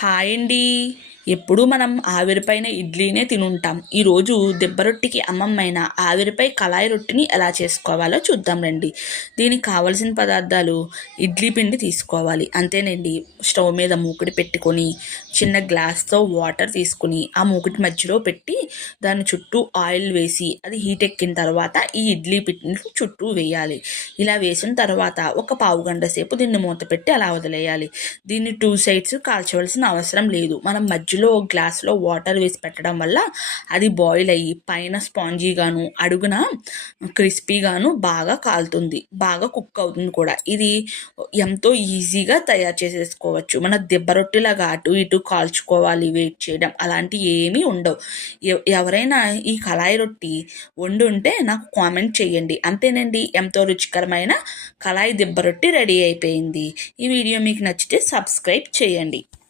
Hi అండి. ఎప్పుడు మనం ఆవిరిపైన ఇడ్లీనే తినుంటాం. ఈరోజు దిబ్బరొట్టికి అమ్మమ్మైన ఆవిరిపై కళాయి రొట్టిని ఎలా చేసుకోవాలో చూద్దాం రండి. దీనికి కావలసిన పదార్థాలు: ఇడ్లీ పిండి తీసుకోవాలి, అంతేనండి. స్టవ్ మీద మూకుడి పెట్టుకొని చిన్న గ్లాస్తో వాటర్ తీసుకుని ఆ మూకుడి మధ్యలో పెట్టి దాని చుట్టూ ఆయిల్ వేసి అది హీట్ ఎక్కిన తర్వాత ఈ ఇడ్లీ పిండిని చుట్టూ వేయాలి. ఇలా వేసిన తర్వాత ఒక పావు గంట సేపు దీన్ని మూత పెట్టి అలా వదిలేయాలి. దీన్ని 2 సైడ్స్ కాల్చవలసిన అవసరం లేదు. మనం మధ్యలో గ్లాస్లో వాటర్ వేసి పెట్టడం వల్ల అది బాయిల్ అయ్యి పైన స్పాంజీగాను అడుగున క్రిస్పీగాను బాగా కాలుతుంది, బాగా కుక్ అవుతుంది కూడా. ఇది ఎంతో ఈజీగా తయారు చేసేసుకోవచ్చు. మన దిబ్బ రొట్టెలాగా అటు ఇటు కాల్చుకోవాలి, వెయిట్ చేయడం అలాంటివి ఏమీ ఉండవు. ఎవరైనా ఈ కళాయి రొట్టి వండుంటే నాకు కామెంట్ చేయండి. అంతేనండి, ఎంతో రుచికరమైన కళాయి దిబ్బ రొట్టి రెడీ అయిపోయింది. ఈ వీడియో మీకు నచ్చితే సబ్స్క్రైబ్ చేయండి.